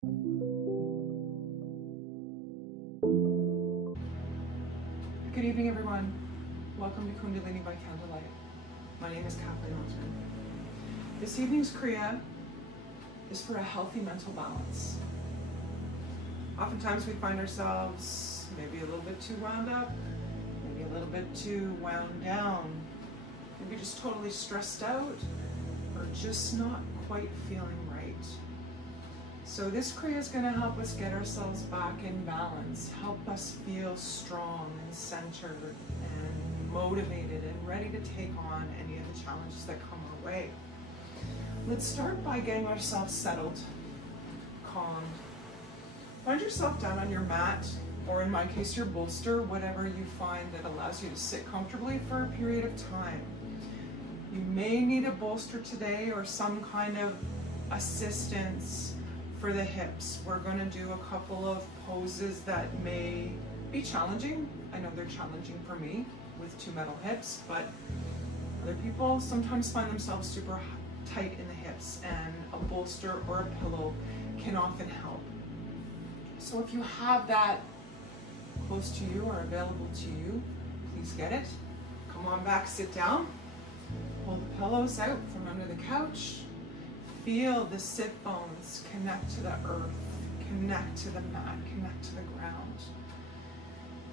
Good evening, everyone. Welcome to Kundalini by Candlelight. My name is Kathleen Osmond. This evening's Kriya is for a healthy mental balance. Oftentimes we find ourselves maybe a little bit too wound up, maybe a little bit too wound down, maybe just totally stressed out, or just not quite feeling right. So this Kriya is going to help us get ourselves back in balance, help us feel strong and centered and motivated and ready to take on any of the challenges that come our way. Let's start by getting ourselves settled, calmed. Find yourself down on your mat, or in my case your bolster, whatever you find that allows you to sit comfortably for a period of time. You may need a bolster today or some kind of assistance for the hips. We're going to do a couple of poses that may be challenging. I know they're challenging for me with two metal hips, but other people sometimes find themselves super tight in the hips, and a bolster or a pillow can often help. So if you have that close to you or available to you, please get it. Come on back, sit down. Pull the pillows out from under the couch. Feel the sit bones connect to the earth, connect to the mat, connect to the ground.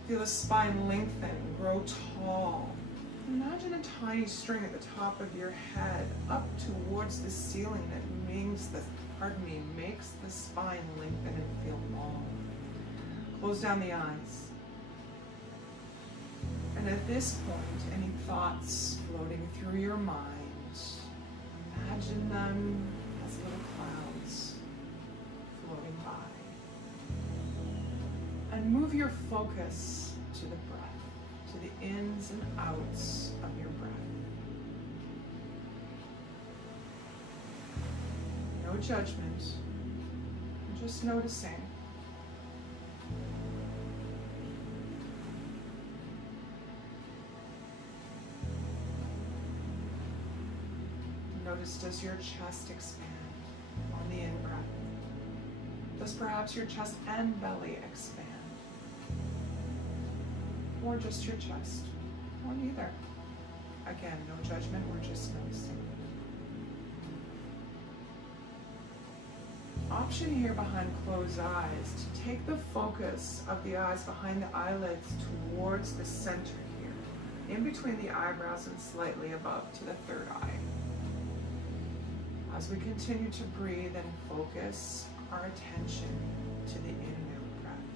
Feel the spine lengthen, grow tall. Imagine a tiny string at the top of your head up towards the ceiling that makes the spine lengthen and feel long. Close down the eyes. And at this point, any thoughts floating through your mind, imagine them as little clouds floating by. And move your focus to the breath, to the ins and outs of your breath. No judgment, just noticing. Notice, does your chest expand on the in-breath? Does perhaps your chest and belly expand? Or just your chest? Or neither? Again, no judgment, we're just noticing. Option here behind closed eyes to take the focus of the eyes behind the eyelids towards the center here, in between the eyebrows and slightly above to the third eye. As we continue to breathe and focus our attention to the in and out breath.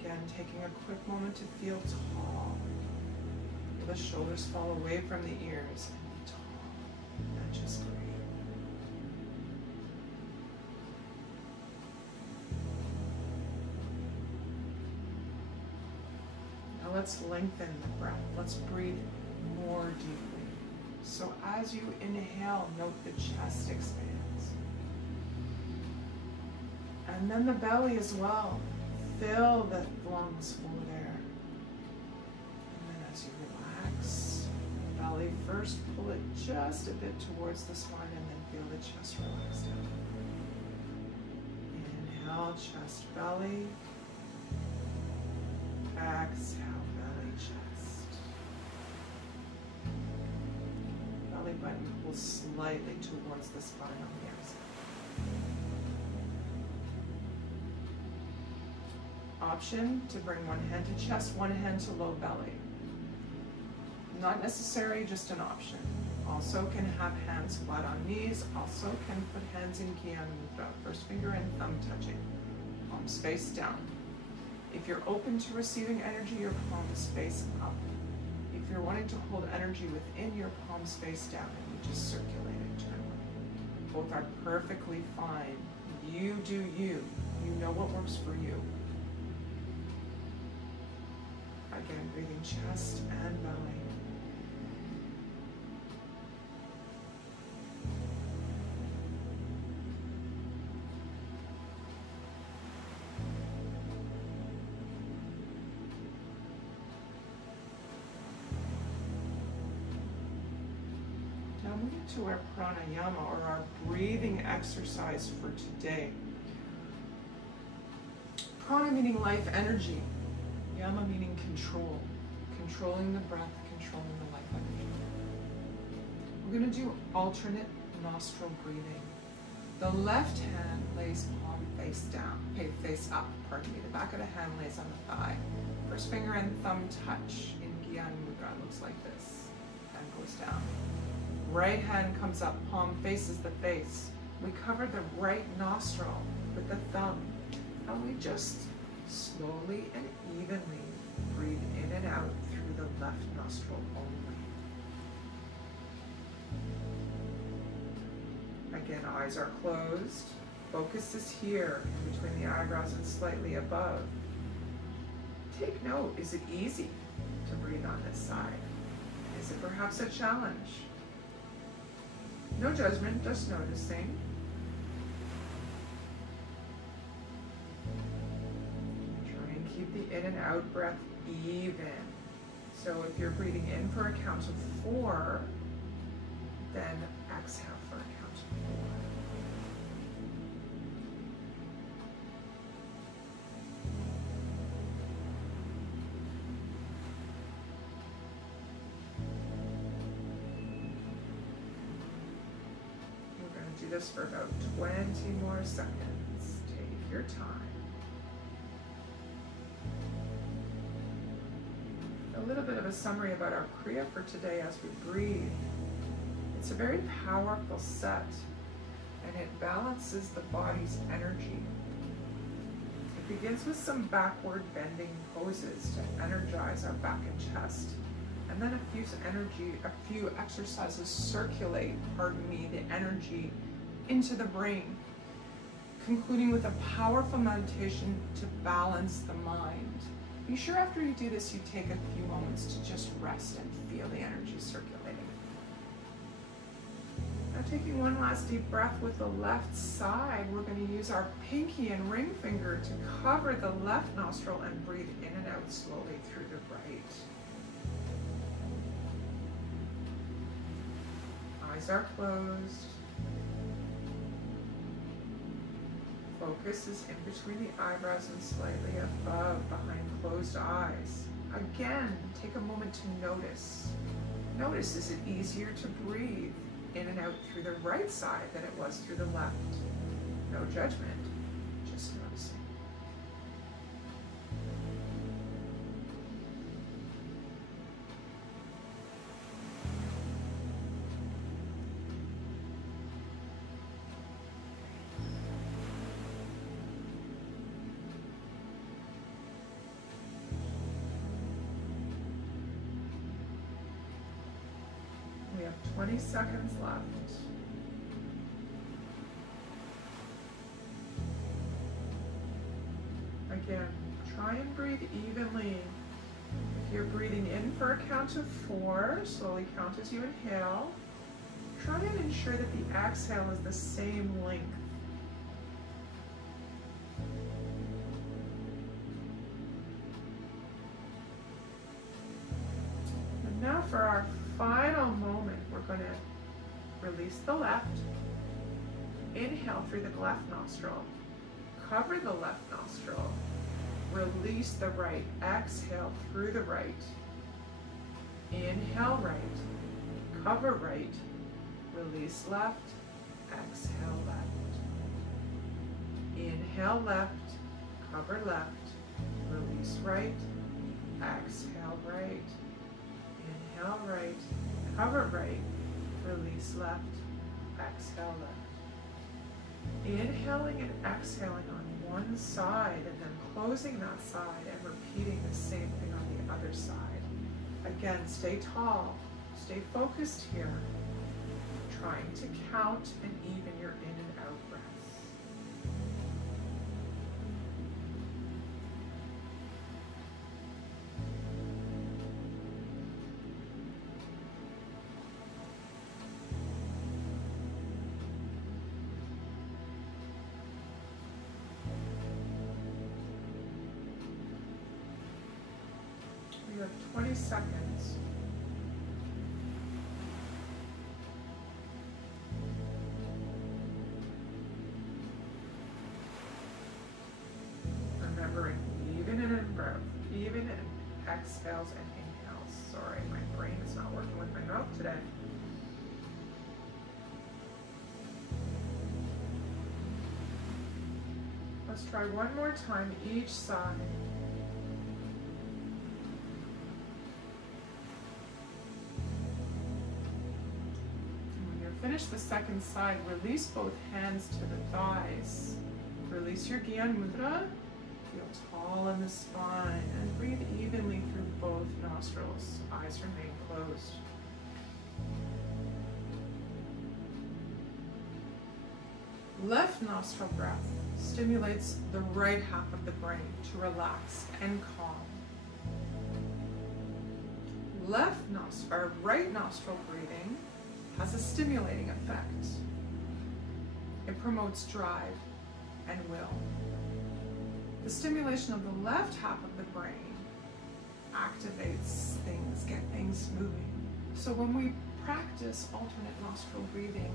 Again, taking a quick moment to feel tall. Feel the shoulders fall away from the ears and be tall. And just breathe. Now let's lengthen the breath. Let's breathe more deeply. So as you inhale, note the chest expands. And then the belly as well. Fill the lungs full of air. And then as you relax the belly, first pull it just a bit towards the spine and then feel the chest relax down. Inhale, chest, belly. Exhale, belly, chest. Belly button pulls slightly towards the spine on the exhale. Option to bring one hand to chest, one hand to low belly. Not necessary, just an option. Also can have hands flat on knees, also can put hands in Kian Mudra, first finger and thumb touching, palm space down. If you're open to receiving energy, your palm space up. If you're wanting to hold energy within your palm space down, and you just circulate it gently. Both are perfectly fine. You do you. You know what works for you. Again, breathing chest and belly. Now moving to our pranayama, or our breathing exercise for today. Prana meaning life energy. Yama meaning control. Controlling the breath, controlling the life energy. We're going to do alternate nostril breathing. The left hand lays palm face down, face up, pardon me. The back of the hand lays on the thigh. First finger and thumb touch in Gyan Mudra. Looks like this. Hand goes down. Right hand comes up, palm faces the face. We cover the right nostril with the thumb. And we just slowly and evenly breathe in and out through the left nostril only. Again, eyes are closed. Focus is here, between the eyebrows and slightly above. Take note, is it easy to breathe on this side? Is it perhaps a challenge? No judgment, just noticing. Try and keep the in and out breath even. So if you're breathing in for a count of 4, then exhale for a count of 4. We're going to do this for about 20 more seconds. Take your time. A little bit of a summary about our Kriya for today as we breathe. It's a very powerful set, and it balances the body's energy. It begins with some backward bending poses to energize our back and chest, and then a few exercises circulate, the energy into the brain, concluding with a powerful meditation to balance the mind. Be sure after you do this, you take a few moments to just rest and feel the energy circulating. Now taking one last deep breath with the left side, we're going to use our pinky and ring finger to cover the left nostril and breathe in and out slowly through the right. Eyes are closed. Focus is in between the eyebrows and slightly above behind closed eyes. Again, take a moment to notice. Notice, is it easier to breathe in and out through the right side than it was through the left? No judgment, just noticing. We have 20 seconds left. Again, try and breathe evenly. If you're breathing in for a count of 4, slowly count as you inhale. Try and ensure that the exhale is the same length. And now for our final moment, we're going to release the left, inhale through the left nostril, cover the left nostril, release the right, exhale through the right, inhale right, cover right, release left, exhale left, inhale left, cover left, release right, exhale right, inhale right, cover right, release left, exhale left. Inhaling and exhaling on one side and then closing that side and repeating the same thing on the other side. Again, stay tall, stay focused here, trying to count and even your in and out breaths. We have 20 seconds. remembering, even in breath, even in exhales and inhales. Sorry, my brain is not working with my mouth today. Let's try one more time each side. When you're finished the second side, release both hands to the thighs. Release your Gyan Mudra. Feel tall in the spine and breathe evenly through both nostrils. Eyes remain closed. Left nostril breath stimulates the right half of the brain to relax and calm. Right nostril breathing has a stimulating effect. It promotes drive and will. The stimulation of the left half of the brain activates things, get things moving. So when we practice alternate nostril breathing,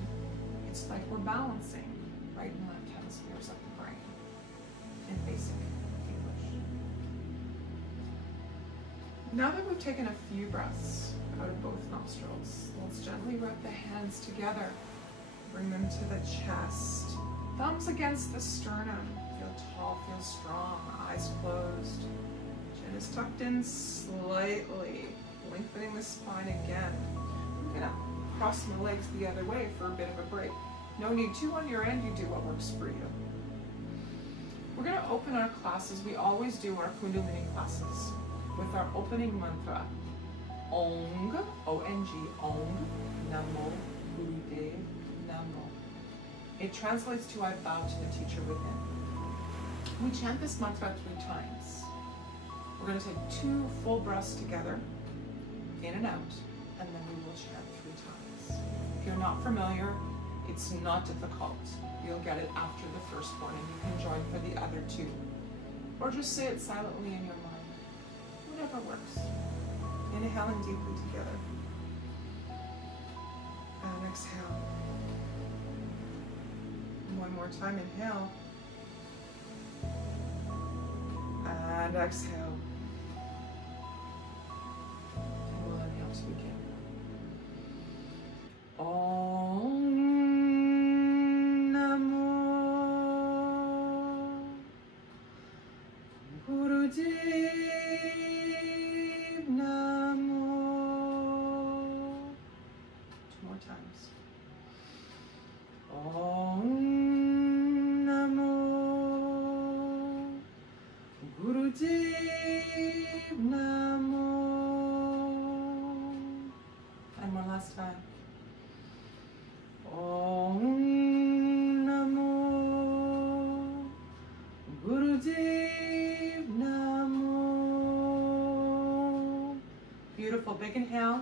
it's like we're balancing right and left hemispheres of the brain in basic English. Now that we've taken a few breaths out of both nostrils, let's gently rub the hands together. Bring them to the chest. Thumbs against the sternum. Feel tall, feel strong. Eyes closed. Chin is tucked in slightly. Lengthening the spine again. I'm gonna cross my legs the other way for a bit of a break. No need to on your end, you do what works for you. We're gonna open our classes. We always do our Kundalini classes with our opening mantra. Ong, O-N-G, Ong, Namo, Gurudev, Namo. It translates to I bow to the teacher within. We chant this mantra 3 times. We're going to take 2 full breaths together, in and out, and then we will chant 3 times. If you're not familiar, it's not difficult. You'll get it after the first one, and you can join for the other 2. Or just say it silently in your mind. Whatever works. Inhaling deeply together. And exhale. One more time, inhale. And exhale. And we'll inhale to begin. Om Namo Gurudev Namo. 2 more times. Om Gurudev Namo. And one last time. Om Namo Gurudev Namo. Beautiful. Big inhale.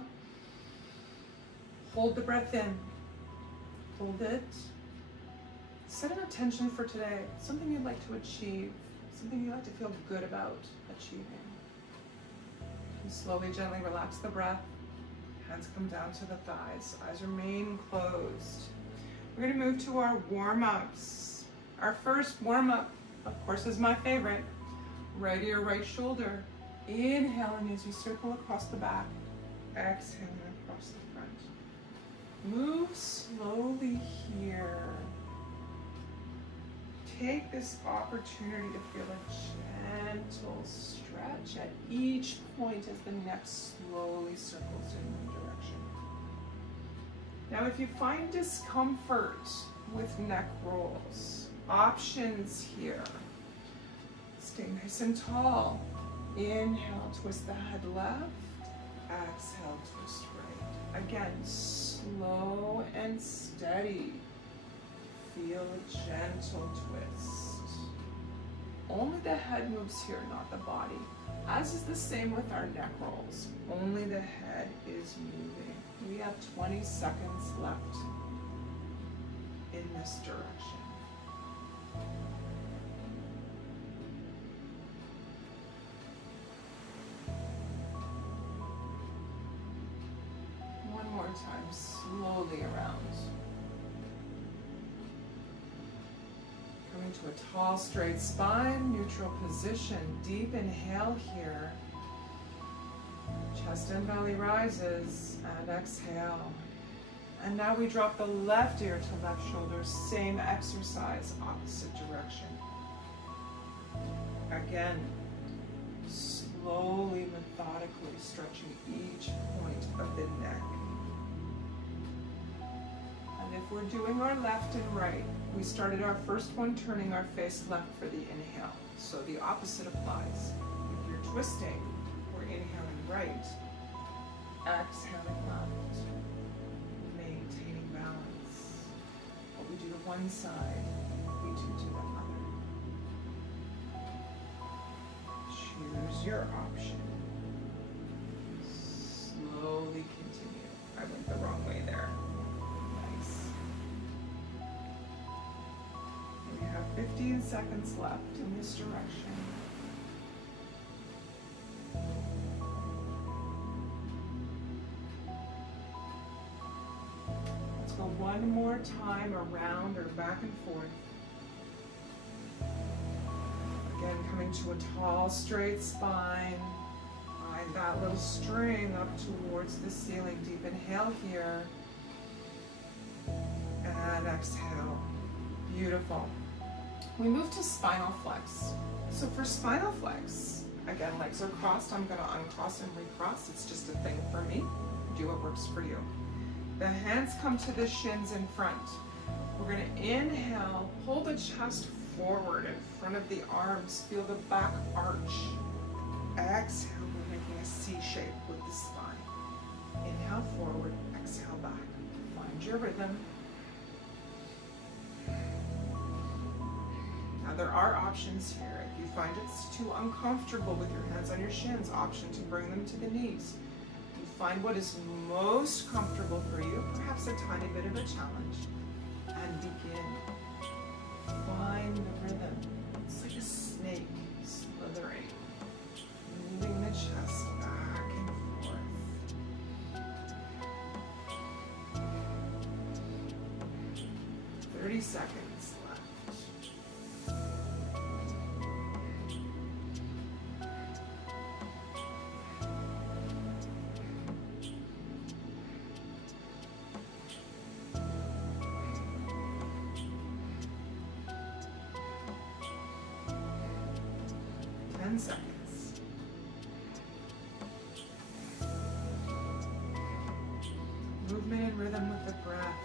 Hold the breath in. Hold it. Set an intention for today. Something you'd like to achieve. Something you like to feel good about achieving. And slowly, gently relax the breath. Hands come down to the thighs. Eyes remain closed. We're going to move to our warm-ups. Our first warm-up, of course, is my favorite. Right ear, right shoulder. Inhaling as you circle across the back. Exhaling across the front. Move slowly here. Take this opportunity to feel a gentle stretch at each point as the neck slowly circles in one direction. Now, if you find discomfort with neck rolls, options here. Stay nice and tall. Inhale, twist the head left. Exhale, twist right. Again, slow and steady. Feel a gentle twist. Only the head moves here, not the body. As is the same with our neck rolls. Only the head is moving. We have 20 seconds left in this direction. One more time, slowly around. Coming into a tall, straight spine, neutral position. Deep inhale here. Chest and belly rises, and exhale. And now we drop the left ear to left shoulder, same exercise, opposite direction. Again, slowly, methodically stretching each point of the neck. And if we're doing our left and right, we started our first one turning our face left for the inhale. So the opposite applies. If you're twisting, we're inhaling right, exhaling left, maintaining balance. What we do to one side, we do to the other. Choose your option. Slowly continue. I went the wrong way there. Nice. And we have 15 seconds left in this direction. Let's go one more time around or back and forth. Again, coming to a tall, straight spine. Find that little string up towards the ceiling. Deep inhale here. And exhale. Beautiful. We move to spinal flex. So for spinal flex, again, legs are crossed. I'm going to uncross and recross. It's just a thing for me. Do what works for you. The hands come to the shins in front. We're going to inhale, pull the chest forward in front of the arms. Feel the back arch. Exhale, we're making a C shape with the spine. Inhale forward, exhale back. Find your rhythm. Now there are options here. If you find it's too uncomfortable with your hands on your shins, option to bring them to the knees. You find what is most comfortable for you, perhaps a tiny bit of a challenge, and begin. Find the rhythm. It's like a snake slithering, moving the chest back and forth. 30 seconds left. Seconds. Movement and rhythm with the breath.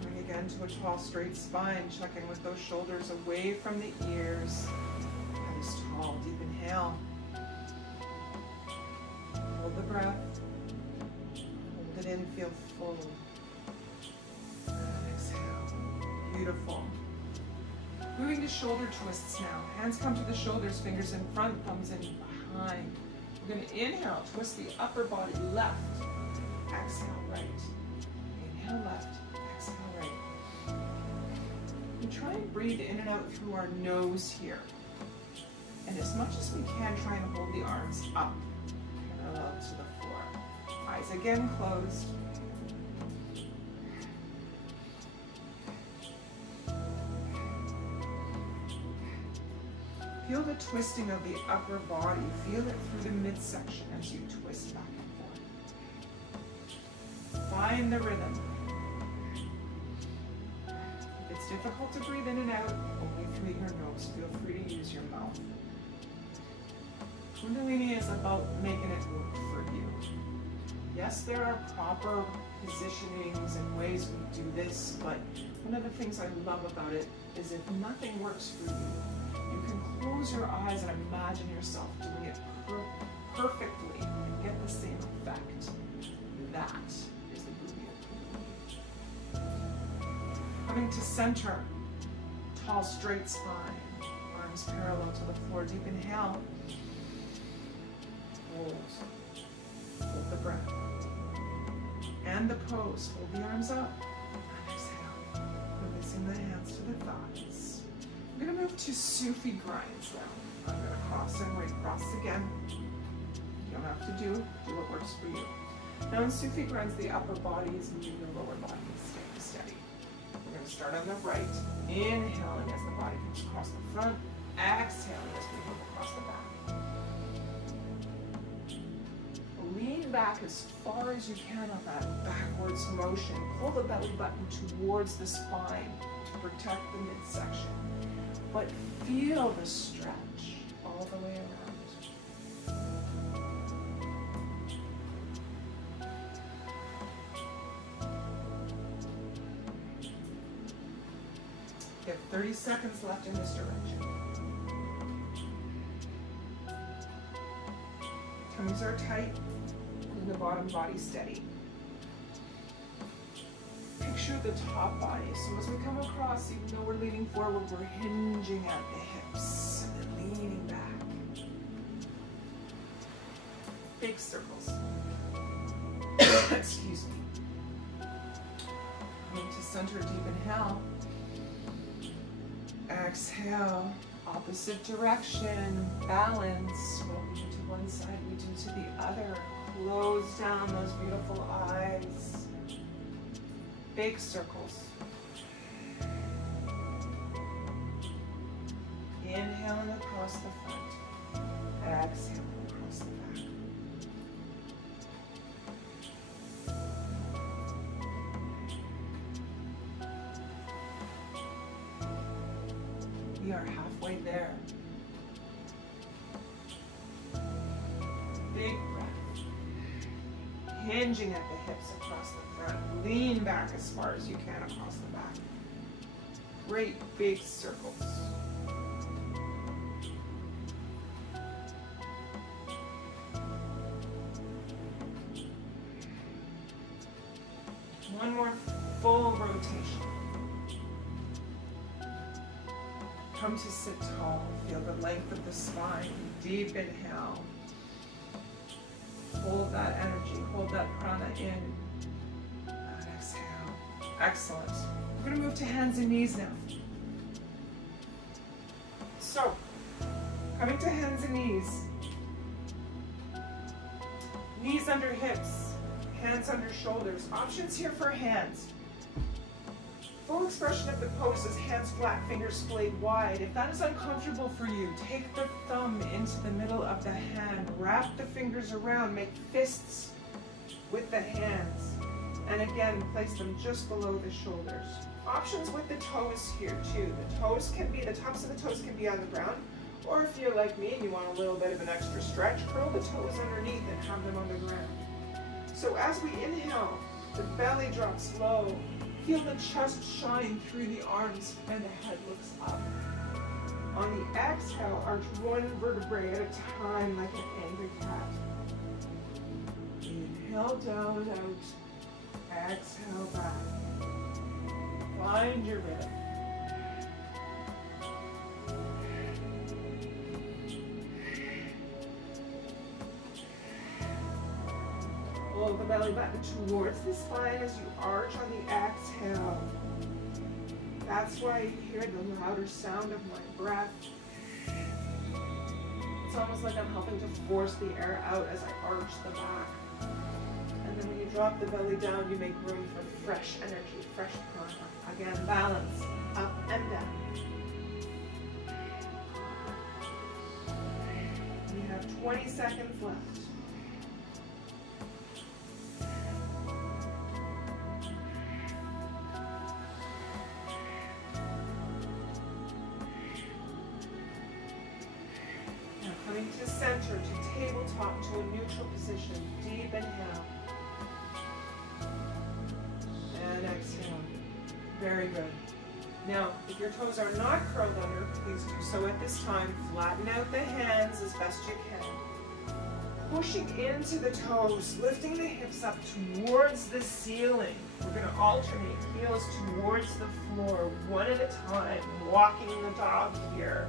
Coming again to a tall, straight spine, checking with those shoulders away from the ears. That is tall. Deep inhale. Hold the breath. Hold it in, feel full. And exhale. Beautiful. Moving to shoulder twists now. Hands come to the shoulders, fingers in front, thumbs in behind. We're going to inhale, twist the upper body left. Exhale right. Inhale left, exhale right. We try and breathe in and out through our nose here. And as much as we can, try and hold the arms up, parallel to the floor. Eyes again closed. Feel the twisting of the upper body. Feel it through the midsection as you twist back and forth. Find the rhythm. If it's difficult to breathe in and out, only through your nose. Feel free to use your mouth. Kundalini is about making it work for you. Yes, there are proper positionings and ways we do this, but one of the things I love about it is if nothing works for you, you can close your eyes and imagine yourself doing it perfectly and get the same effect. That is the beauty of Kundalini. Coming to center, tall, straight spine, arms parallel to the floor. Deep inhale. Hold. Hold the breath. And the pose. Hold the arms up. And exhale. Releasing the hands to the thighs. We're going to move to Sufi grinds now. I'm going to cross and recross again. You don't have to do what works for you. Now in Sufi grinds, the upper body is moving the lower body is staying steady. We're going to start on the right. Inhaling as the body comes across the front. Exhaling as we move across the back. Lean back as far as you can on that backwards motion. Pull the belly button towards the spine to protect the midsection. But feel the stretch all the way around. You have 30 seconds left in this direction. Tummies are tight and the bottom body steady. Picture the top body. So as we come across, even though we're leaning forward, we're hinging at the hips and then leaning back. Big circles. Excuse me. Coming to center, deep inhale. Exhale, opposite direction, balance. What we do to one side, we do to the other. Close down those beautiful eyes. Big circles. Inhaling across the front. Exhaling across the back. We are halfway there. Big breath. Hinging at the hips across the front. Lean back as far as you can across the back. Great big circles. One more full rotation. Come to sit tall. Feel the length of the spine. Deep inhale. Hold that energy. Hold that prana in. And exhale. Excellent. We're going to move to hands and knees now. So, coming to hands and knees. Knees under hips. Hands under shoulders. Options here for hands. Full expression of the pose is hands flat, fingers splayed wide. If that is uncomfortable for you, take the thumb into the middle of the hand. Wrap the fingers around. Make fists with the hands. And again, place them just below the shoulders. Options with the toes here too. The toes can be, the tops of the toes can be on the ground. Or if you're like me and you want a little bit of an extra stretch, curl the toes underneath and have them on the ground. So as we inhale, the belly drops low. Feel the chest shine through the arms and the head looks up. On the exhale, arch one vertebrae at a time like an angry cat. Inhale down, out. Exhale back. Find your rhythm. Pull the belly button towards the spine as you arch on the exhale. That's why you hear the louder sound of my breath. It's almost like I'm helping to force the air out as I arch the back. And then when you drop the belly down, you make room for fresh energy, fresh prana. Again, balance, up and down. We have 20 seconds left. Coming to center, to tabletop, to a neutral position. Deep inhale. And exhale. Very good. Now, if your toes are not curled under, please do so at this time. Flatten out the hands as best you can. Pushing into the toes, lifting the hips up towards the ceiling. We're going to alternate heels towards the floor, one at a time. Walking the dog here.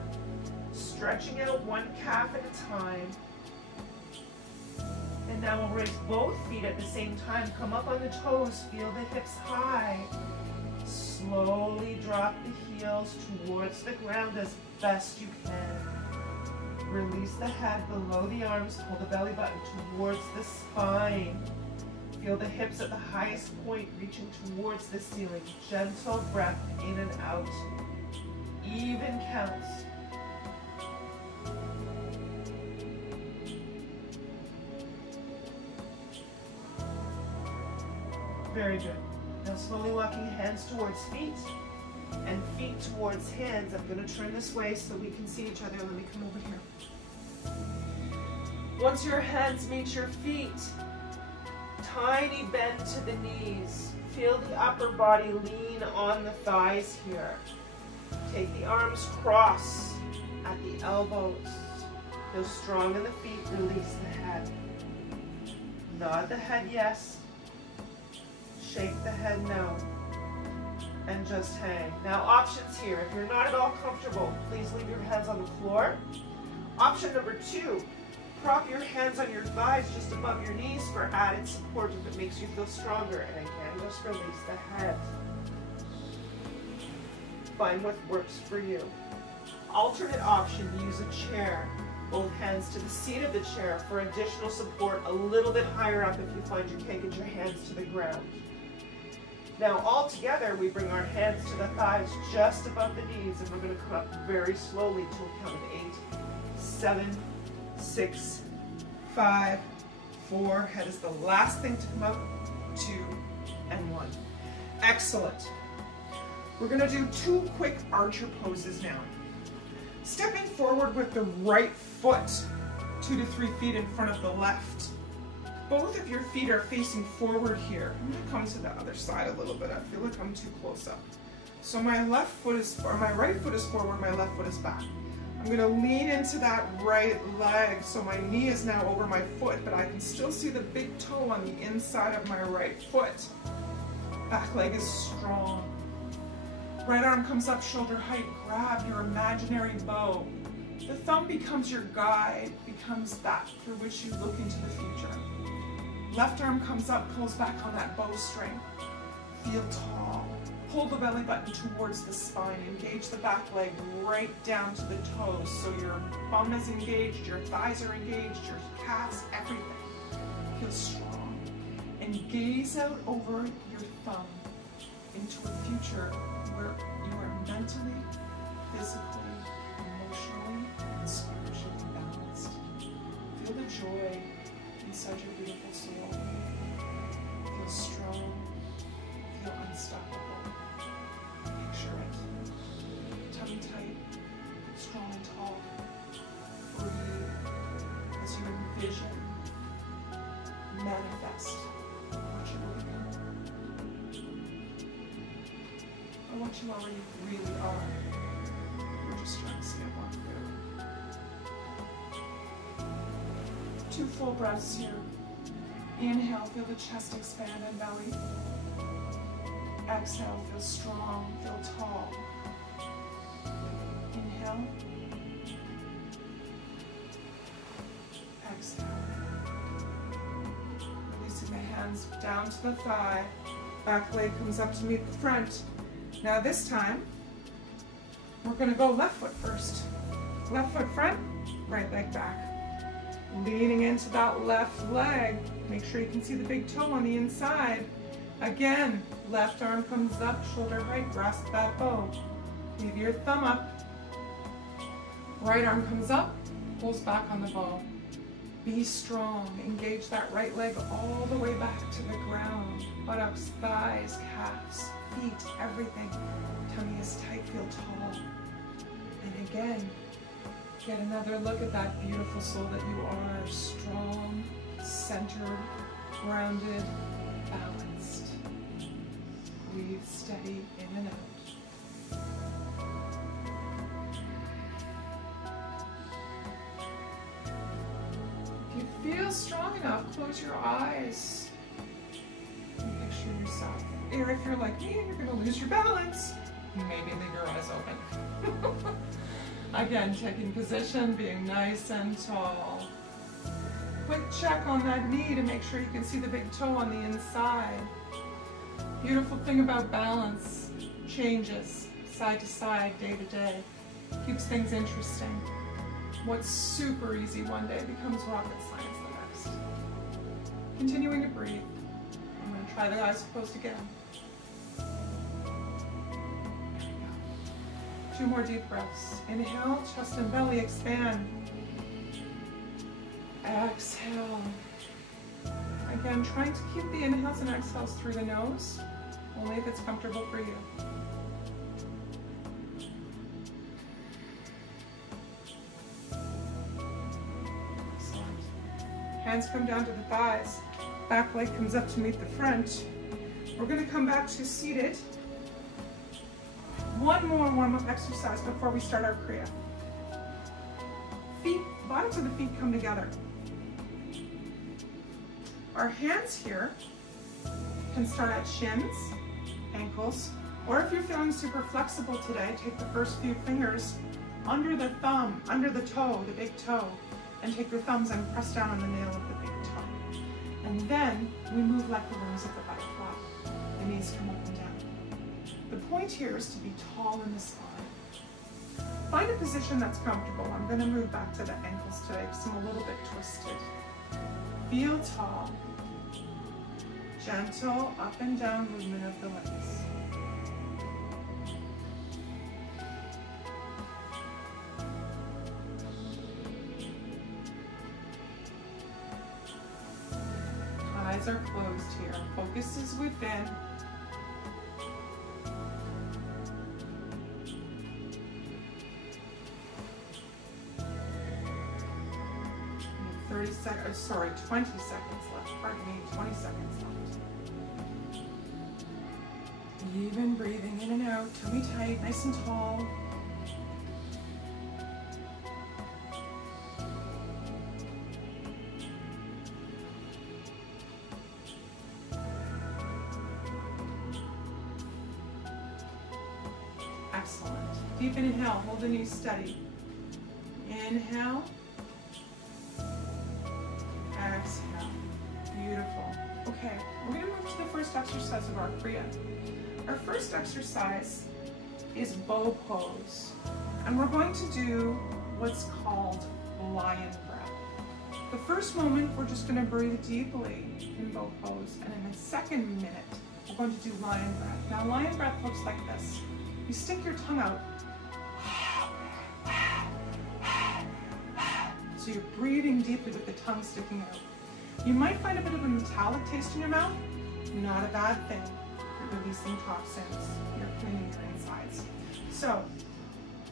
Stretching out one calf at a time. And now we'll raise both feet at the same time. Come up on the toes, feel the hips high. Slowly drop the heels towards the ground as best you can. Release the head below the arms, pull the belly button towards the spine. Feel the hips at the highest point reaching towards the ceiling. Gentle breath in and out. Even counts. Very good. Now slowly walking hands towards feet and feet towards hands. I'm going to turn this way so we can see each other. Let me come over here. Once your hands meet your feet, tiny bend to the knees. Feel the upper body lean on the thighs here. Take the arms cross at the elbows. Feel strong in the feet. Release the head. Nod the head yes. Shake the head no. And just hang. Now options here. If you're not at all comfortable, please leave your hands on the floor. Option number 2. Prop your hands on your thighs just above your knees for added support if it makes you feel stronger. And again, just release the head. Find what works for you. Alternate option, use a chair. Both hands to the seat of the chair for additional support a little bit higher up if you find you can't get your hands to the ground. Now all together, we bring our hands to the thighs just above the knees, and we're going to come up very slowly to a count of 8, 7, 6, 5, 4. Head is the last thing to come up. 2 and 1. Excellent. We're going to do 2 quick archer poses now. Stepping forward with the right foot 2 to 3 feet in front of the left. Both of your feet are facing forward here. I'm going to come to the other side a little bit. I feel like I'm too close up. So my right foot is forward, my left foot is back. I'm going to lean into that right leg, so my knee is now over my foot, but I can still see the big toe on the inside of my right foot. Back leg is strong. Right arm comes up shoulder height. Grab your imaginary bow. The thumb becomes your guide, becomes that through which you look into the future. Left arm comes up, pulls back on that bowstring. Feel tall. Pull the belly button towards the spine. Engage the back leg right down to the toes. So your bum is engaged, your thighs are engaged, your calves, everything. Feel strong. And gaze out over your thumb into a future where you are mentally, physically, emotionally, and spiritually balanced. Feel the joy inside your beautiful soul. Feel strong. Feel unstoppable. Picture it. Tummy tight, strong and tall. Breathe as you envision, manifest what you will become. Or what you already really are. We're just trying to see it walk through. 2 full breaths here. Inhale, feel the chest expand and belly. Exhale, feel strong, feel tall. Inhale. Exhale. Releasing the hands down to the thigh. Back leg comes up to meet the front. Now this time, we're going to go left foot first. Left foot front, right leg back. Leaning into that left leg. Make sure you can see the big toe on the inside. Again, left arm comes up, shoulder height, grasp that bow. Leave your thumb up. Right arm comes up, pulls back on the bow. Be strong. Engage that right leg all the way back to the ground. Buttocks, thighs, calves, feet, everything. Tummy is tight, feel tall. And again, get another look at that beautiful soul that you are. Strong, centered, grounded, balanced. Breathe steady in and out. If you feel strong enough, close your eyes and picture yourself. Or if you're like me and you're going to lose your balance, maybe leave your eyes open. Again, taking position, being nice and tall. Quick check on that knee to make sure you can see the big toe on the inside. Beautiful thing about balance, changes side to side, day to day. Keeps things interesting. What's super easy one day becomes rocket science the next. Continuing to breathe. Try the eyes closed again. Two more deep breaths. Inhale, chest and belly expand. Exhale. Again, trying to keep the inhales and exhales through the nose, only if it's comfortable for you. Excellent. Hands come down to the thighs. Back leg comes up to meet the front. We're going to come back to seated. One more warm-up exercise before we start our Kriya. Feet, bottoms of the feet come together. Our hands here can start at shins, ankles, or if you're feeling super flexible today, take the first few fingers under the thumb, under the toe, the big toe, and take your thumbs and press down on the nail of the big toe. And then we move like the wings of the butterfly. The knees come up and down. The point here is to be tall in the spine. Find a position that's comfortable. I'm going to move back to the ankles today because I'm a little bit twisted. Feel tall. Gentle up and down movement of the legs. Eyes are closed here. Focus is within. 20 seconds left. Pardon me, 20 seconds left. Even breathing in and out, tummy tight, nice and tall. Excellent. Deep inhale, hold the knees steady. Inhale. Exhale. Beautiful. Okay, we're going to move to the first exercise of our Kriya. Our first exercise is bow pose. And we're going to do what's called lion breath. The first moment, we're just going to breathe deeply in bow pose. And in the second minute, we're going to do lion breath. Now, lion breath looks like this. You stick your tongue out. So you're breathing deeply with the tongue sticking out. You might find a bit of a metallic taste in your mouth. Not a bad thing. You're releasing toxins. You're cleaning your insides. So,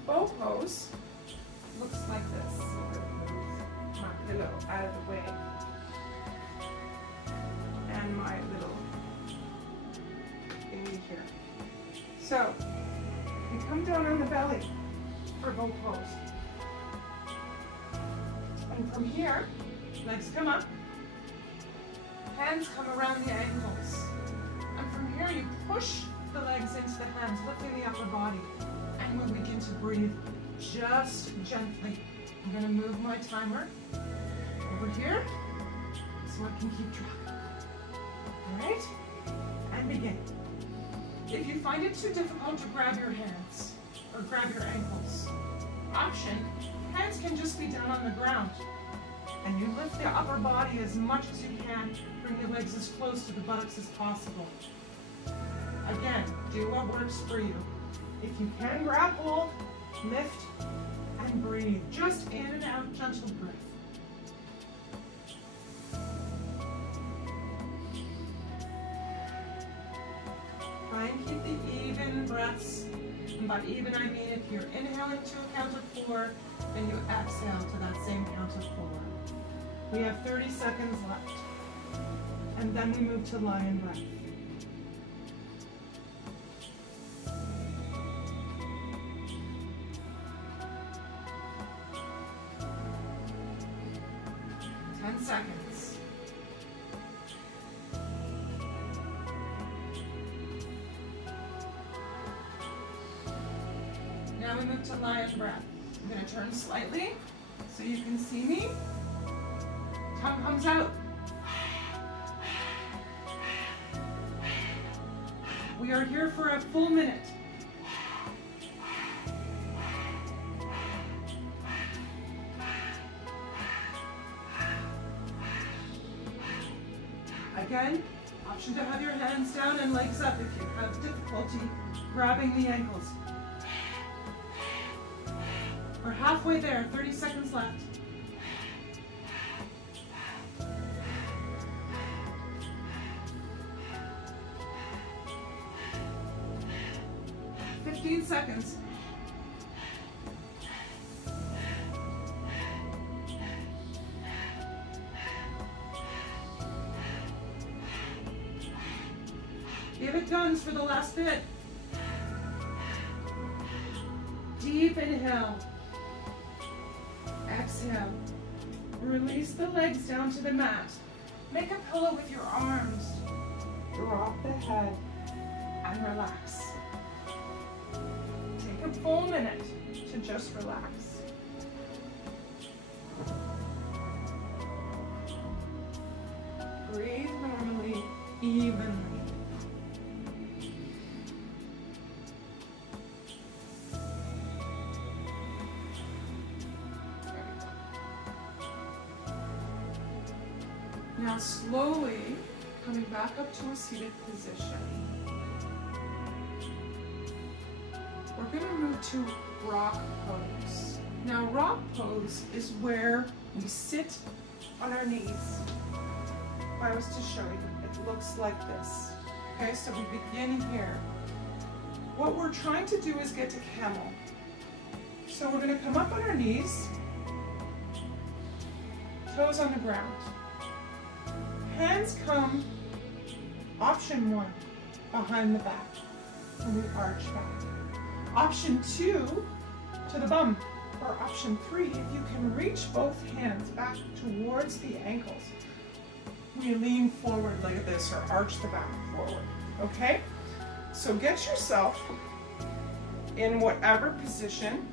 bow pose looks like this. I'm going to move my pillow out of the way. And my little thingy here. So, you come down on the belly for bow pose. And from here, legs come up, hands come around the ankles. And from here, you push the legs into the hands, lifting the upper body. And we'll begin to breathe just gently. I'm going to move my timer over here so I can keep track. All right? And begin. If you find it too difficult to grab your hands or grab your ankles, option, hands can just be down on the ground. And you lift the upper body as much as you can. Bring the legs as close to the buttocks as possible. Again, do what works for you. If you can grab hold, lift, and breathe. Just in and out, gentle breath. Try and keep the even breaths. And by even, I mean if you're inhaling to a count of 4, then you exhale to that same count of 4. We have 30 seconds left. And then we move to lion breath. Seconds. Now we move to lion breath. I'm going to turn slightly so you can see me. Tongue comes out. We are here for a full minute. Again, Option to have your hands down and legs up if you have difficulty grabbing the ankles. We're halfway there, 30 seconds left. Seconds. Give it guns for the last bit. Deep inhale. Exhale. Release the legs down to the mat. Make a pillow with your arms. Drop the head and relax. A full minute to just relax. Breathe normally, evenly. Now slowly coming back up to a seated position. We're going to move to rock pose. Now rock pose is where we sit on our knees. If I was to show you, it looks like this. Okay, so we begin here. What we're trying to do is get to camel. So we're going to come up on our knees, toes on the ground. Hands come, option 1, behind the back, and we arch back. Option 2, to the bum, or option 3, if you can reach both hands back towards the ankles, we lean forward like this, or arch the back forward, okay? So get yourself in whatever position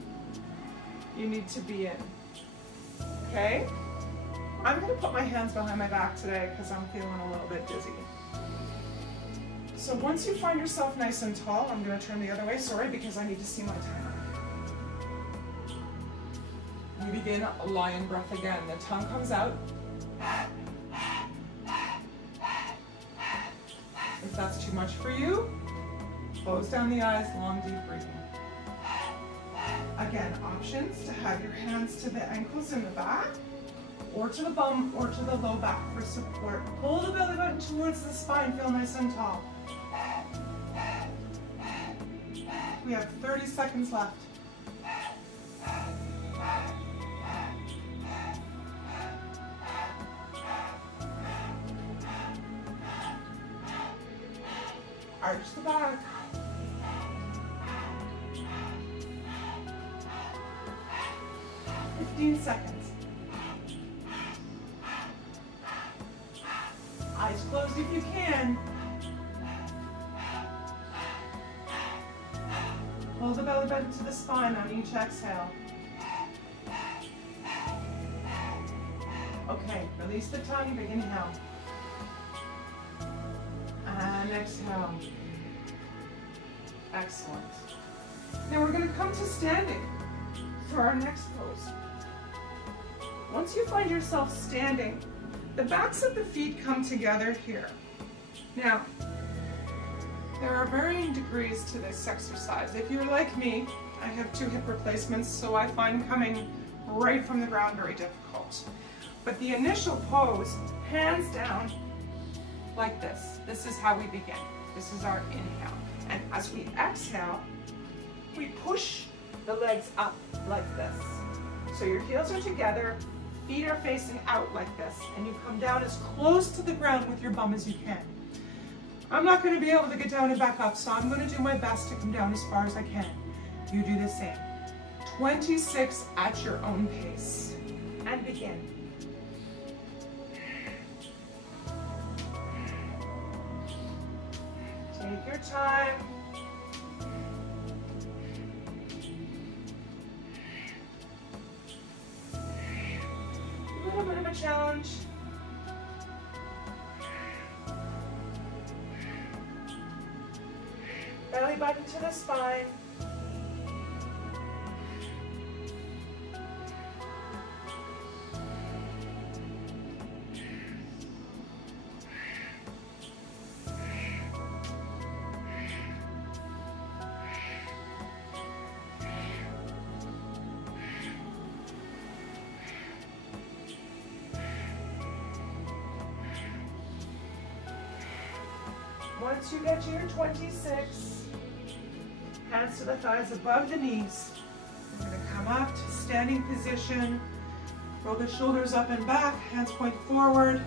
you need to be in, okay? I'm gonna put my hands behind my back today because I'm feeling a little bit dizzy. So once you find yourself nice and tall, I'm going to turn the other way, sorry, because I need to see my timer. We begin a lion breath again. The tongue comes out. If that's too much for you, close down the eyes, long deep breathing. Again, options to have your hands to the ankles in the back, or to the bum, or to the low back for support. Pull the belly button towards the spine, feel nice and tall. We have 30 seconds left. Arch the back. Seconds. Eyes closed if you can. Hold the belly button to the spine on each exhale. Okay, release the tongue, big inhale. And exhale. Excellent. Now we're going to come to standing for our next pose. Once you find yourself standing, the backs of the feet come together here. Now, there are varying degrees to this exercise. If you're like me, I have 2 hip replacements, so I find coming right from the ground very difficult. But the initial pose, hands down, like this. This is how we begin. This is our inhale. And as we exhale, we push the legs up like this. So your heels are together, feet are facing out like this, and you come down as close to the ground with your bum as you can. I'm not going to be able to get down and back up, so I'm going to do my best to come down as far as I can. You do the same. 26 at your own pace. And begin. Take your time. A little bit of a challenge. Belly button to the spine. Once you get to your 26, hands to the thighs above the knees. We're going to come up to standing position. Roll the shoulders up and back, hands point forward.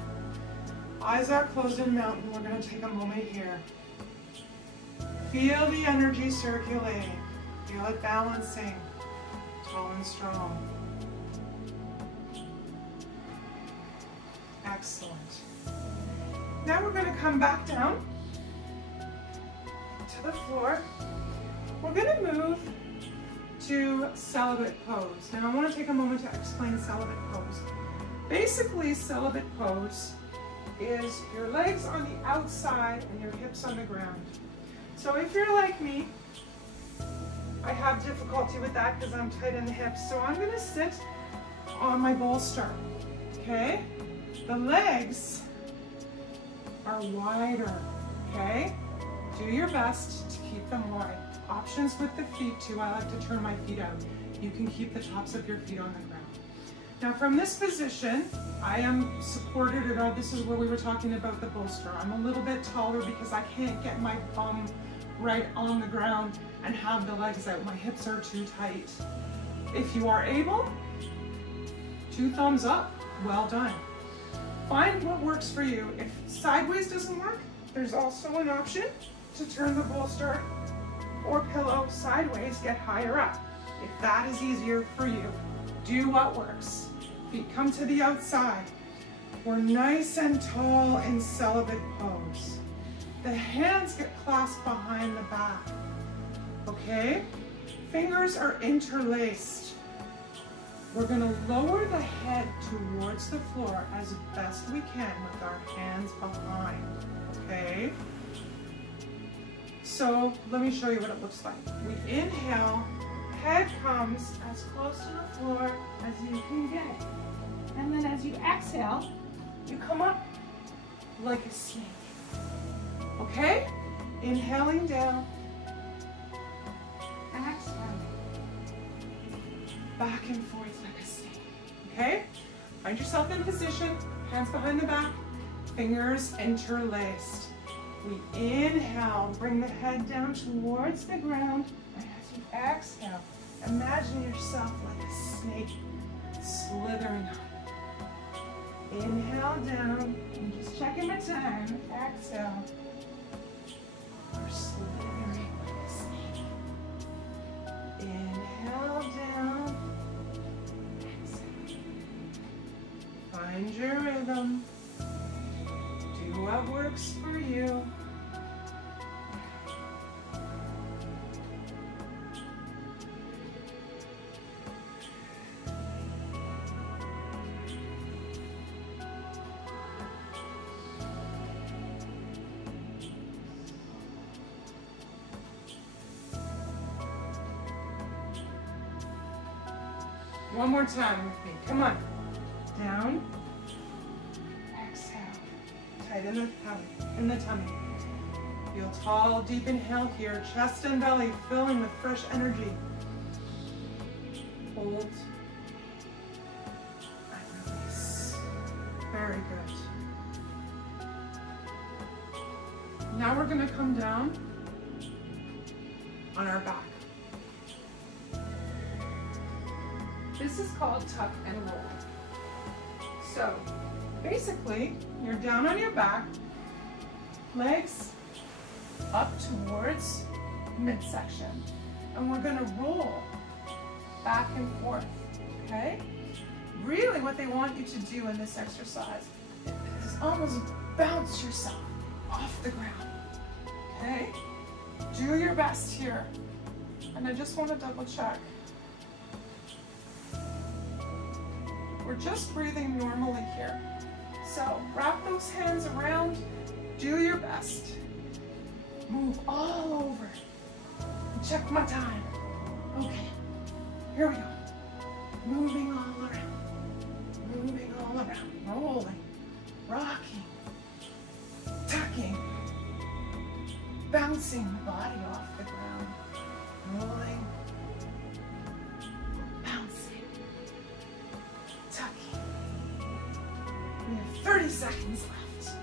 Eyes are closed in mountain. We're going to take a moment here. Feel the energy circulating. Feel it balancing, tall and strong. Excellent. Now we're going to come back down to the floor. We're going to move to celibate pose. Now I want to take a moment to explain celibate pose. Basically, celibate pose is your legs on the outside and your hips on the ground. So if you're like me, I have difficulty with that because I'm tight in the hips. So I'm going to sit on my bolster, okay? The legs are wider, okay? Do your best to keep them wide. Options with the feet too. I like to turn my feet out. You can keep the tops of your feet on the ground. Now from this position, I am supported, or this is where we were talking about the bolster. I'm a little bit taller because I can't get my bum right on the ground and have the legs out. My hips are too tight. If you are able, 2 thumbs up, well done. Find what works for you. If sideways doesn't work, there's also an option to turn the bolster or pillow sideways, get higher up. If that is easier for you, do what works. Feet come to the outside. We're nice and tall in celibate pose. The hands get clasped behind the back, okay? Fingers are interlaced. We're gonna lower the head towards the floor as best we can with our hands behind, okay? So let me show you what it looks like. We inhale, head comes as close to the floor as you can get. And then as you exhale, you come up like a snake. Okay? Inhaling down. Exhale. Back and forth like a snake. Okay? Find yourself in position, hands behind the back, fingers interlaced. We inhale, bring the head down towards the ground, and as you exhale, imagine yourself like a snake slithering up. Inhale down, and just checking the time. Exhale. We're slithering like a snake. Inhale down. Exhale. Find your rhythm. Do what works for you. One more time with me. Come on. Down. Exhale. Tight in the tummy. Feel tall, deep inhale here. Chest and belly filling with fresh energy. Hold. And release. Very good. Now we're going to come down on our back. This is called tuck and roll. So basically, you're down on your back, legs up towards midsection, and we're gonna roll back and forth, okay? Really what they want you to do in this exercise is almost bounce yourself off the ground, okay? Do your best here. And I just want to double check. We're just breathing normally here. So wrap those hands around, do your best. Move all over. Check my time. Okay, here we go. Moving all around. Moving all around. Rolling, rocking, tucking, bouncing the body off the ground. Rolling, bouncing, tucking. We have 30 seconds left.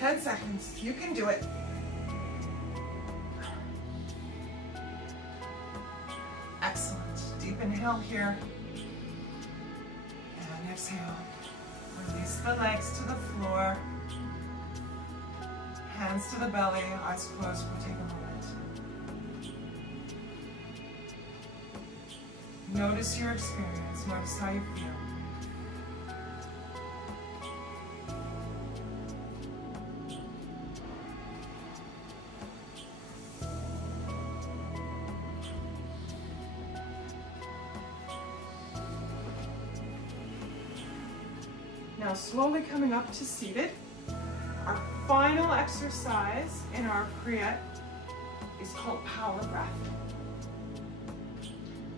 10 seconds. You can do it. Excellent. Deep inhale here. And exhale. Release the legs to the floor. Hands to the belly. Eyes closed. We'll take a moment. Notice your experience. Notice how you feel. Now slowly coming up to seated. Our final exercise in our Kriya is called power breath.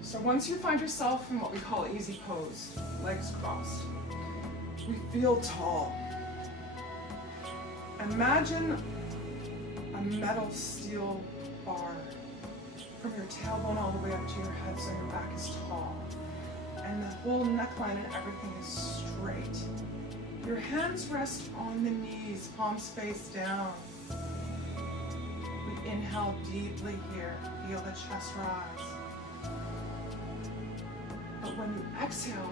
So once you find yourself in what we call easy pose, legs crossed, we feel tall. Imagine a metal steel bar from your tailbone all the way up to your head so your back is tall. And the whole neckline and everything is straight. Your hands rest on the knees, palms face down. We inhale deeply here, feel the chest rise. But when you exhale,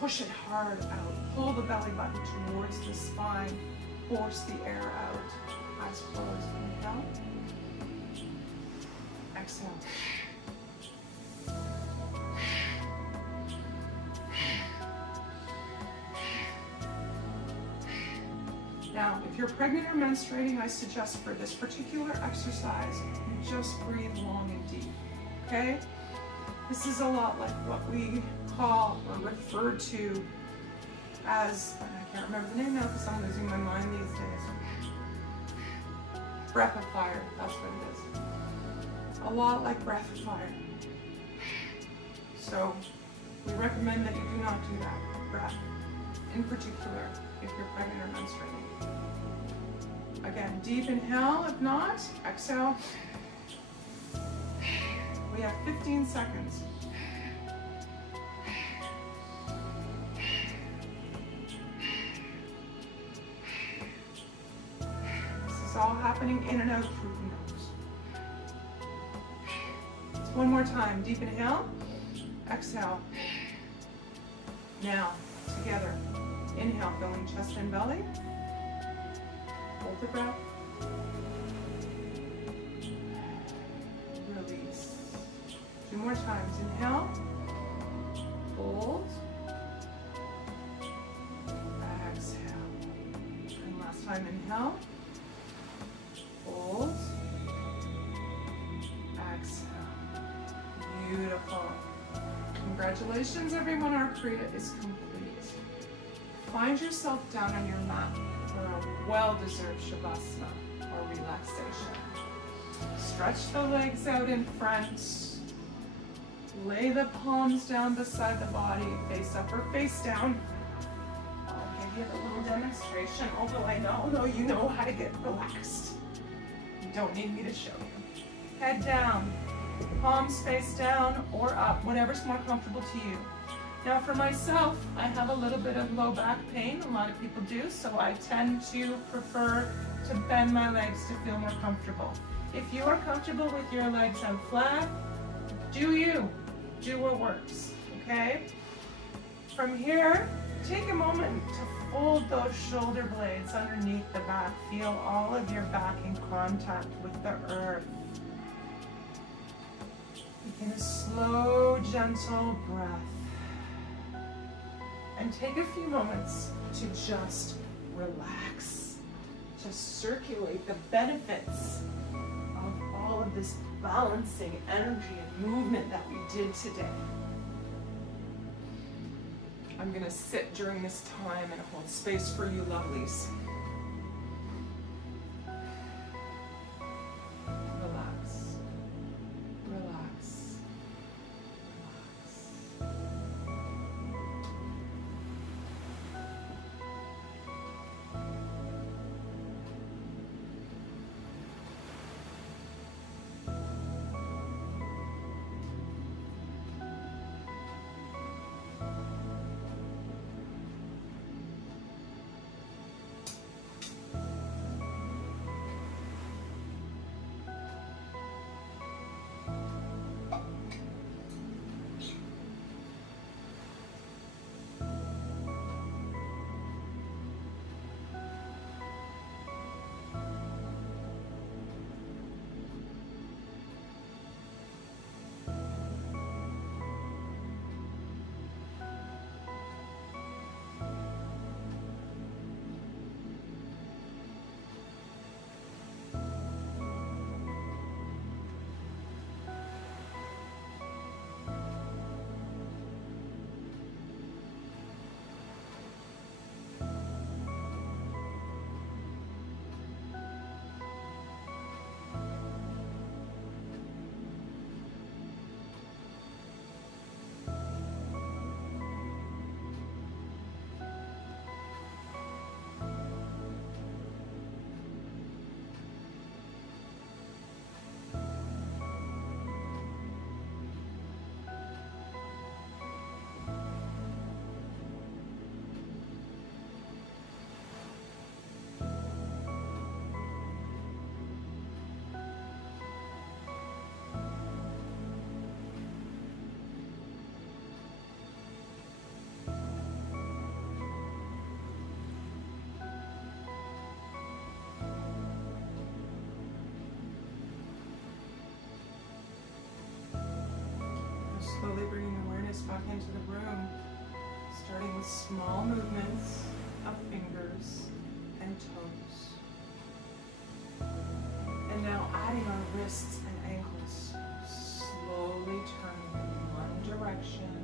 push it hard out. Pull the belly button towards the spine. Force the air out. Eyes closed. Inhale. Exhale. Now, if you're pregnant or menstruating, I suggest for this particular exercise, you just breathe long and deep, okay? This is a lot like what we call or refer to as, I can't remember the name now because I'm losing my mind these days. Breath of fire, that's what it is. A lot like breath of fire. So we recommend that you do not do that breath, in particular if you're pregnant or menstruating. Again, deep inhale, if not, exhale. We have 15 seconds. This is all happening in and out through the nose. One more time, deep inhale, exhale. Now, together, inhale, filling chest and belly. Hold the breath. Release. 2 more times. Inhale. Hold. Exhale. And last time, inhale. Hold. Exhale. Beautiful. Congratulations, everyone. Our Kriya is complete. Find yourself down on your mat for a well-deserved Shavasana or relaxation. Stretch the legs out in front. Lay the palms down beside the body, face up or face down. I'll give you a little demonstration, although I know you know how to get relaxed. You don't need me to show you. Head down, palms face down or up, whatever's more comfortable to you. Now for myself, I have a little bit of low back pain. A lot of people do, so I tend to prefer to bend my legs to feel more comfortable. If you are comfortable with your legs out flat, do you. Do what works, okay? From here, take a moment to fold those shoulder blades underneath the back. Feel all of your back in contact with the earth. Begin a slow, gentle breath. And take a few moments to just relax. Just circulate the benefits of all of this balancing energy and movement that we did today. I'm gonna sit during this time and hold space for you lovelies. Relax, relax, relax. Slowly bringing awareness back into the room, starting with small movements of fingers and toes. And now adding our wrists and ankles, slowly turning in one direction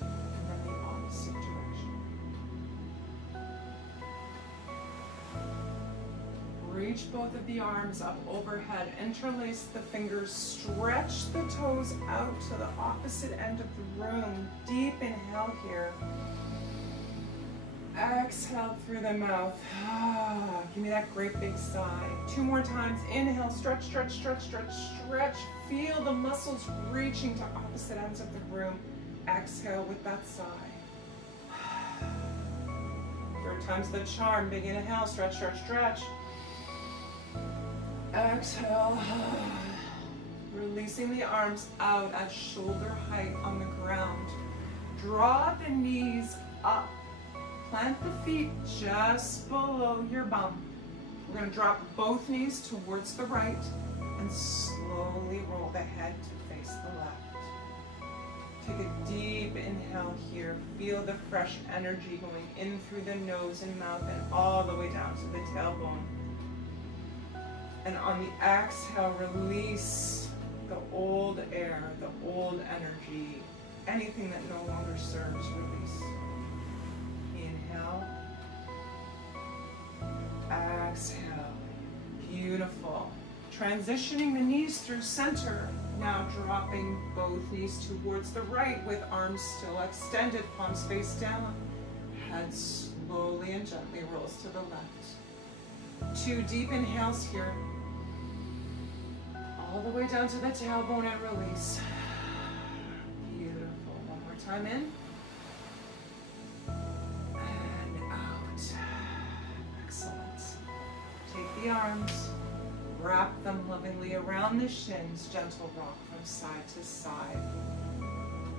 and then the opposite direction. Reach both of the arms up overhead, interlace the fingers, stretch the toes out to the opposite end of the room. Deep inhale here. Exhale through the mouth. Give me that great big sigh. 2 more times. Inhale, stretch, stretch, stretch, stretch, stretch. Feel the muscles reaching to opposite ends of the room. Exhale with that sigh. 3rd time's the charm. Big inhale, stretch, stretch, stretch. Exhale. Releasing the arms out at shoulder height on the ground. Draw the knees up. Plant the feet just below your bum. We're going to drop both knees towards the right and slowly roll the head to face the left. Take a deep inhale here. Feel the fresh energy going in through the nose and mouth and all the way down to the tailbone. And on the exhale, release the old air, the old energy, anything that no longer serves, release. Inhale. Exhale. Beautiful. Transitioning the knees through center. Now dropping both knees towards the right with arms still extended, palms face down. Head slowly and gently rolls to the left. 2 deep inhales here. All the way down to the tailbone and release. Beautiful. 1 more time in. And out. Excellent. Take the arms, wrap them lovingly around the shins, gentle rock from side to side.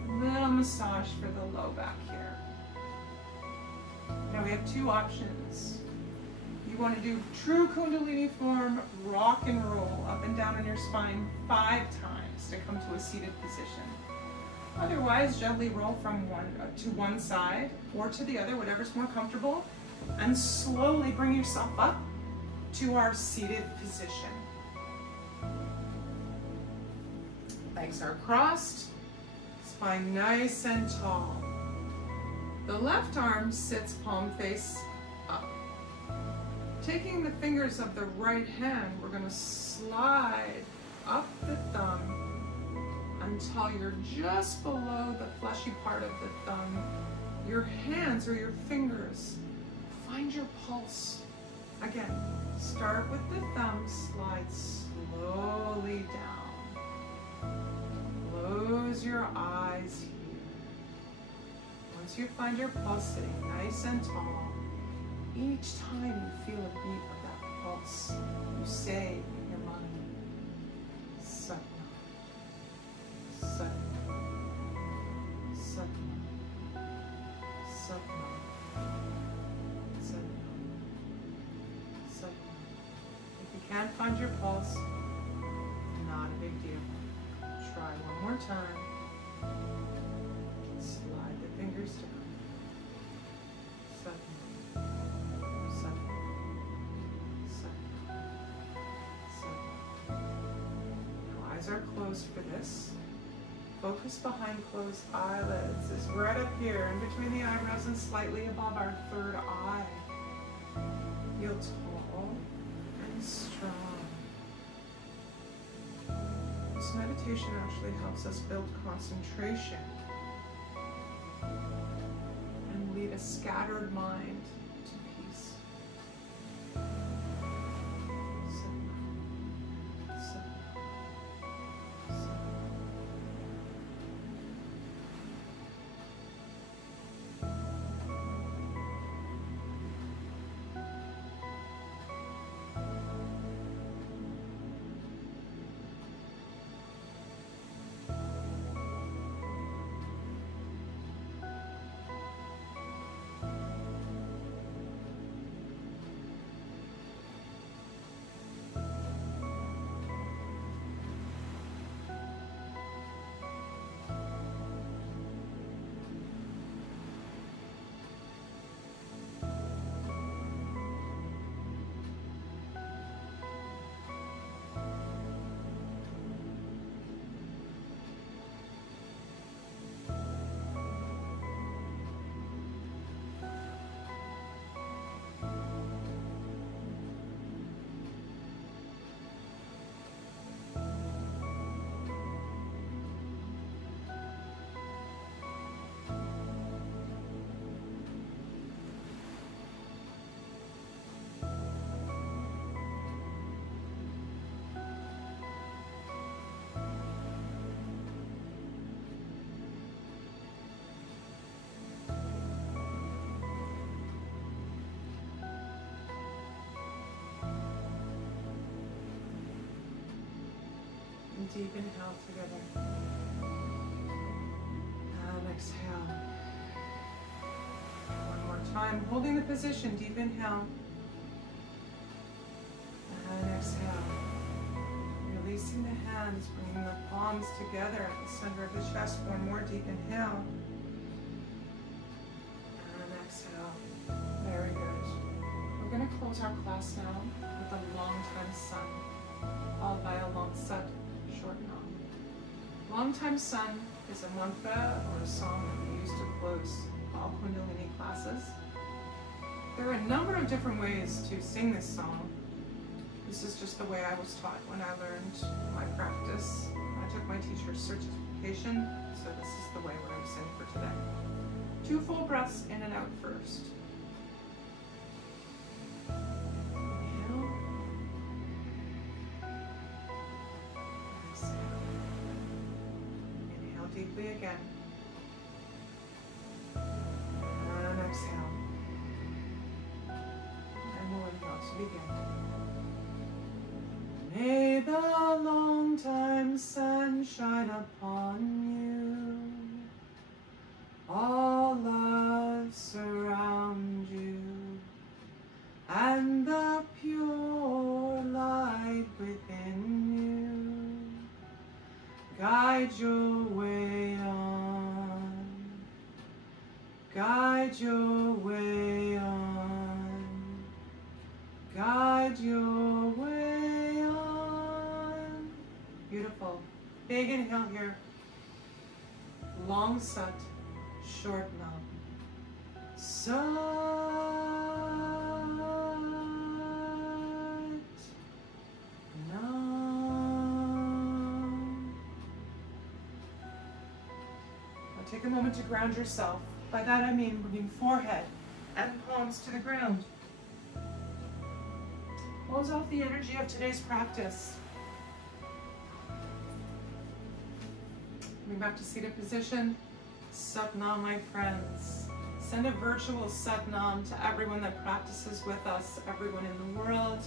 Little massage for the low back here. Now we have 2 options. You want to do true Kundalini form, rock and roll up and down on your spine 5 times to come to a seated position. Otherwise, gently roll from one side or to the other, whatever's more comfortable, and slowly bring yourself up to our seated position. Legs are crossed, spine nice and tall. The left arm sits palm face up. Taking the fingers of the right hand, we're going to slide up the thumb until you're just below the fleshy part of the thumb. Your hands or your fingers, find your pulse. Again, start with the thumb, slide slowly down. Close your eyes here. Once you find your pulse sitting nice and tall, each time you feel a beat of that pulse, you say in your mind, Satnam, Satnam, Satnam, Satnam, Satnam, Satnam. If you can't find your pulse, not a big deal. Try 1 more time. Slide the fingers down. Satnam. Eyes are closed for this. Focus behind closed eyelids is right up here in between the eyebrows and slightly above our 3rd eye. Feel tall and strong. This meditation actually helps us build concentration and lead a scattered mind to peace. deep inhale together. And exhale. One more time, holding the position, deep inhale. And exhale. Releasing the hands, bringing the palms together at the center of the chest. One more deep inhale. And exhale. Very good. We're going to close our class now with a long time sun, followed by a long sat, short nam. Long time sun is a mantra or a song that we use to close all Kundalini classes. There are a number of different ways to sing this song. This is just the way I was taught when I learned my practice. I took my teacher's certification, so this is the way we're going to sing for today. 2 full breaths in and out first. Inhale. Exhale. Inhale deeply again. And exhale. And we'll inhale to begin. May the long time sun shine upon you. All love surround you. And the pure light within you guide your way on. Guide your way on. Guide your way on. Beautiful. Big inhale here. Long sat, short nam. Sat nam. Now take a moment to ground yourself. By that I mean bringing forehead and palms to the ground. Close off the energy of today's practice. Coming back to seated position. Sat Nam, my friends. Send a virtual Sat Nam to everyone that practices with us, everyone in the world,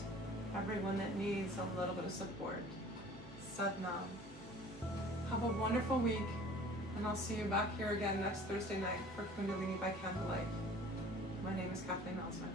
everyone that needs a little bit of support. Sat Nam. Have a wonderful week, and I'll see you back here again next Thursday night for Kundalini by Candlelight. My name is Kathleen.osmond.